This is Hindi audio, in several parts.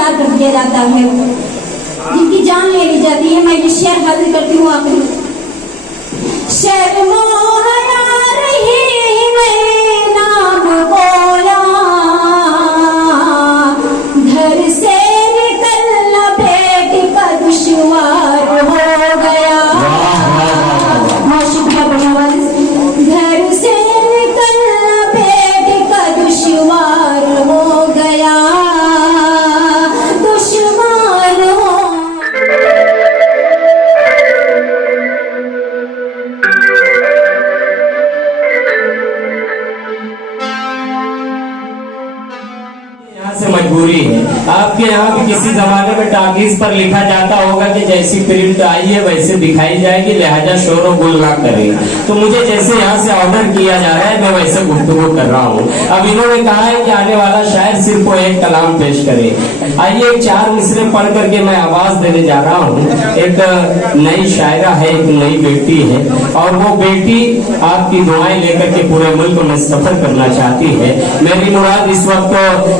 बलात्कार कर दिया जाता है, जिनकी जान ले ली जाती है। मैं ये शेर हाजिर करती हूँ आखिरी। शर्मो हया रही मैं नाम बोला, घर से निकलना बेटी का दुश्वार हो गया। बहुत शुक्रिया बढ़िया। घर से निकलना बेटी का दुश्वार हो गया, दुश्वार हो। मजबूरी है। आपके यहाँ भी किसी जमाने में टाकीज पर लिखा जाता होगा कि जैसी प्रिंट आई है वैसे दिखाई जाएगी, लिहाजा शोर और गुल ना करें। तो मुझे जैसे यहाँ से ऑर्डर किया जा रहा है मैं वैसे गुफ्तगू कर रहा हूँ। अब इन्होंने कहा है कि आने वाला शायर सिर्फ वो एक कलाम पेश करे। आइए एक 4 मिसरे पढ़ करके मैं आवाज देने जा रहा हूँ। एक नई शायरा है, एक नई बेटी है, और वो बेटी आपकी दुआएं लेकर के पूरे मुल्क में सफर करना चाहती है। मेरी मुराद इस वक्त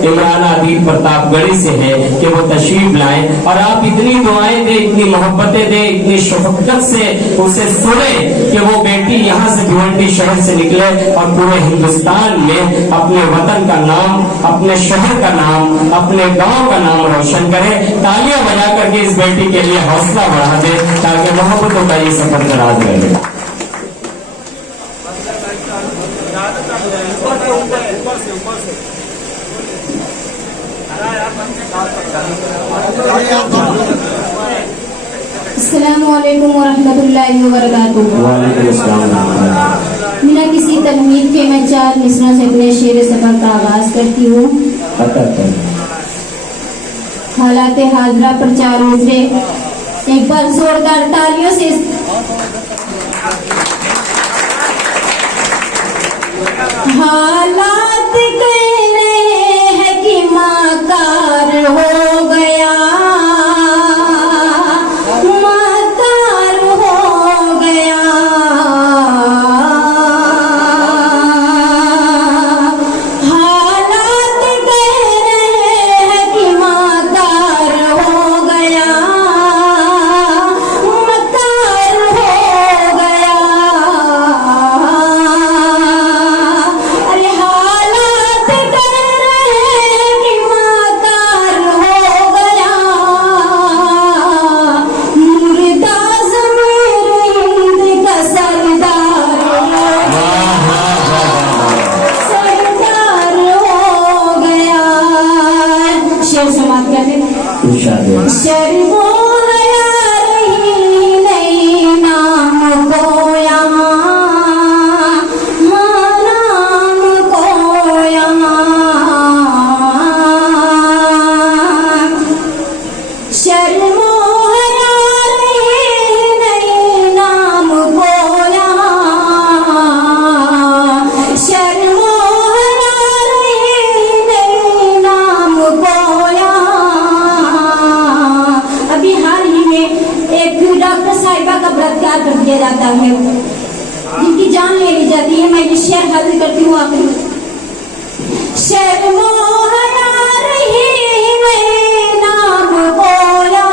इमरान आदिल प्रतापगढ़ी से है कि वो तशरीफ लाएं और आप इतनी दुआएं दे, इतनी मोहब्बतें दे, इतनी शफकत से उसे सुने कि वो बेटी यहाँ से भिवंडी शहर से निकले और पूरे हिंदुस्तान में अपने वतन का नाम, अपने शहर का नाम, अपने गांव का नाम रोशन करे। तालियां बजा करके इस बेटी के लिए हौसला बढ़ा दे ताकि मोहब्बतों का ये सफर दराज रहे। अस्सलामुअलैकुम वरहमतुल्लाहि वबरकातुहू। वालेकुम अस्सलाम। बिना किसी तकमील के मैं 4 मिसरों से अपने शेर सफर का आगाज करती हूँ। हालाते हाजरा पर 4 मिसरे एक बार जोरदार तालियों से। हालात कह रहे हैं कि माकार हो गया, माकार हो गया। हालात कह रहे हैं कि माकार हो गया, माकार हो गया। अरे हालात कह रहे हैं कि माकार हो गया, मुर्दा ज़मीर हिंद का सरदार हो गया। शेर समाप्त करते हैं। शर्मो हया रही नहीं नाम को यहाँ, नाम को यहाँ। शर्मो हया रही नहीं नाम को यहाँ, शर्मो हया रही नहीं नाम को यहाँ। अभी हाल ही में एक डॉक्टर साहिबा का बलात्कार कर दिया जाता है, जिनकी जान ले ली जाती है। मैं ये शेर हाजिर करती हूँ आखिरी। शर्मो हया रही मैं नाम बोला,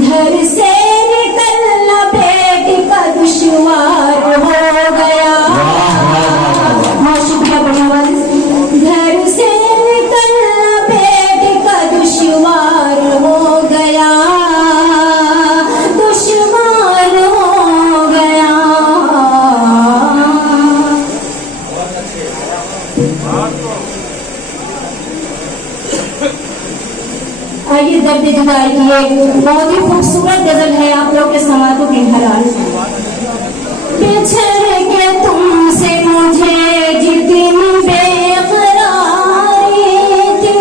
घर से निकलना बेटी का दुश्वार हो गया। बहुत शुक्रिया बढ़िया। घर से निकलना बेटी का दुश्वार हो गया, दुश्वार हो गया। आइए दर्द जुदाई की एक बहुत ही खूबसूरत गजल है आप लोग के समातों के हलाल। बिछड़ के तुमसे मुझे जितनी बेकरारी थी,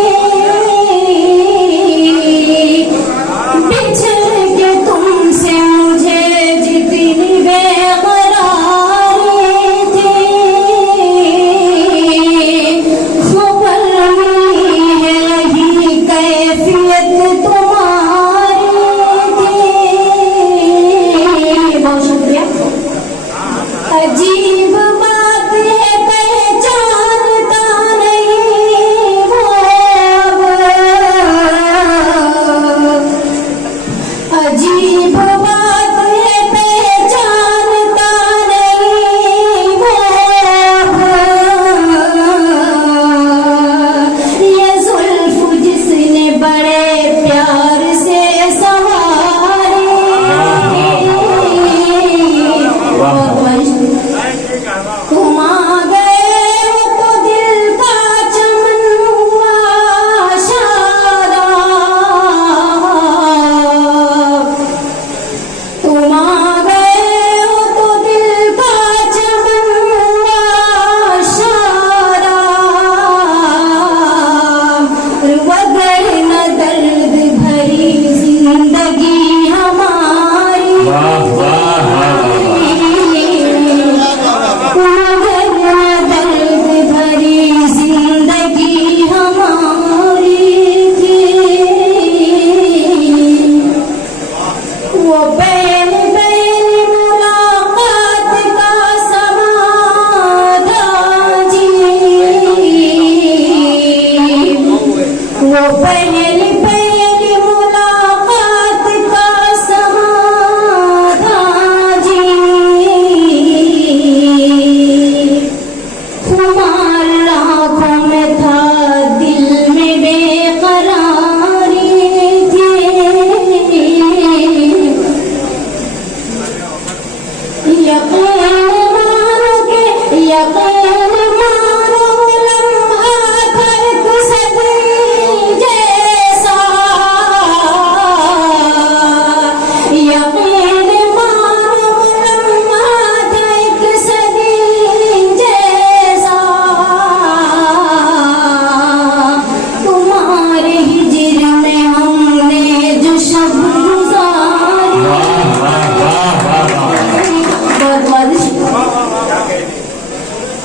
बिछड़ के तुमसे मुझे जितनी बेकरारी थी, खबर मिली है यही कैफियत तुम्हारी थी। बहुत शुक्रिया। अजीब बात है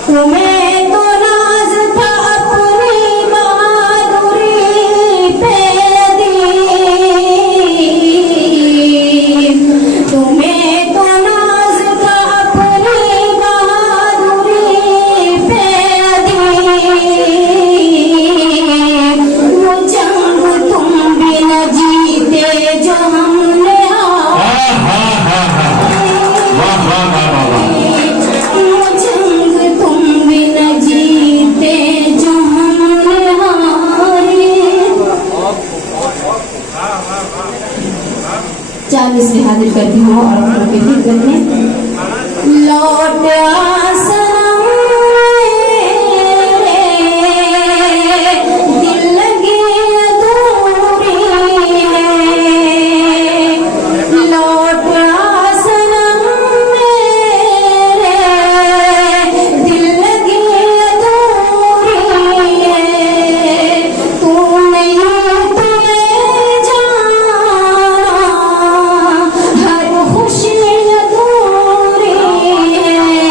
तुम्हें तो नाज था अपनी बहादुरी पे दीन, तुम्हें तो नाज था अपनी बहादुरी पे दीन। वो जंग तुम भी न जीते जो हमने वो जंग तुम भी न जीते जो हमने हारी। 40 में हाजिर करती हूँ और उनके खिदमत में लौट आसमां मेरे, दिल लगी अधूरी है। लौट आसमां मेरे, दिल लगी अधूरी है। तू नहीं तो ले जाना, हर खुशी अधूरी है।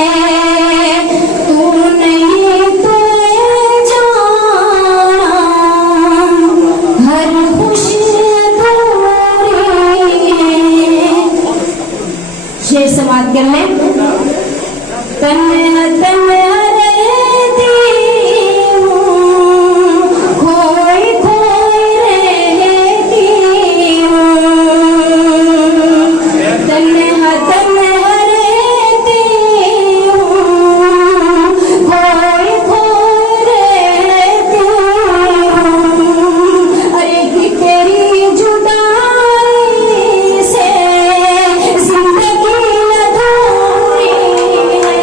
तू नहीं तो ले जाना, हर खुशी अधूरी है। शेर समाप्त कर लें। तन्हा तन्हा रहती हूँ, खोई खोई रहती हूँ। तन्हा तन्हा रहती हूँ, खोई खोई रहती हूँ। अरे कि तेरी जुदाई से जिंदगी अधूरी है।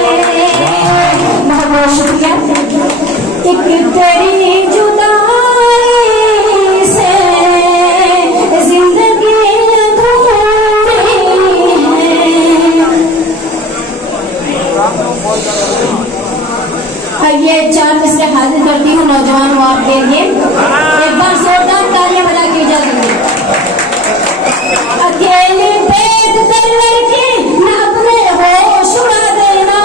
बहुत बहुत शुक्रिया। एक तेरी जुदाई से जिंदगी अधूरी है। आइए 4 मिसरे हाजिर करती हूँ नौजवान वाद के लिए। एक बार जोरदार तालियां बजा के इजाजत दें। अकेली देख कर लड़की न अपने होश उड़ा देना,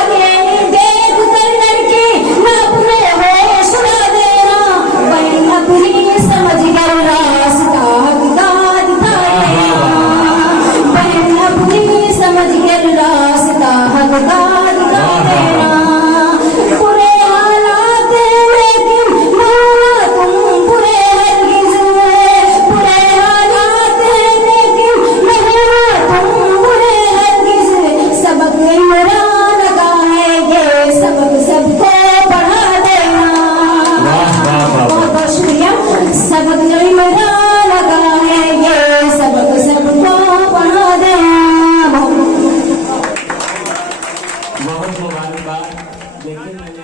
अकेली देख कर लड़की न अपने होश उड़ा देना। बहन अपनी समझ कर रास्ता हकदार दिखाएगा, बहन अपनी समझ कर रास्ता हकदार दिखाएगा। बुरे हालात लेकिन मौला तुम बुरे हरगिज़ में, बुरे हालात लेकिन मौला तुम बुरे हरगिज़। सबक इमरान का है ये सबक सबको पढ़ा देना। बहुत बहुत शुक्रिया। सबक इमरान का है ये सबक सबको पढ़ा देना। बहुत मुबारकबाद। लेकिन मैंने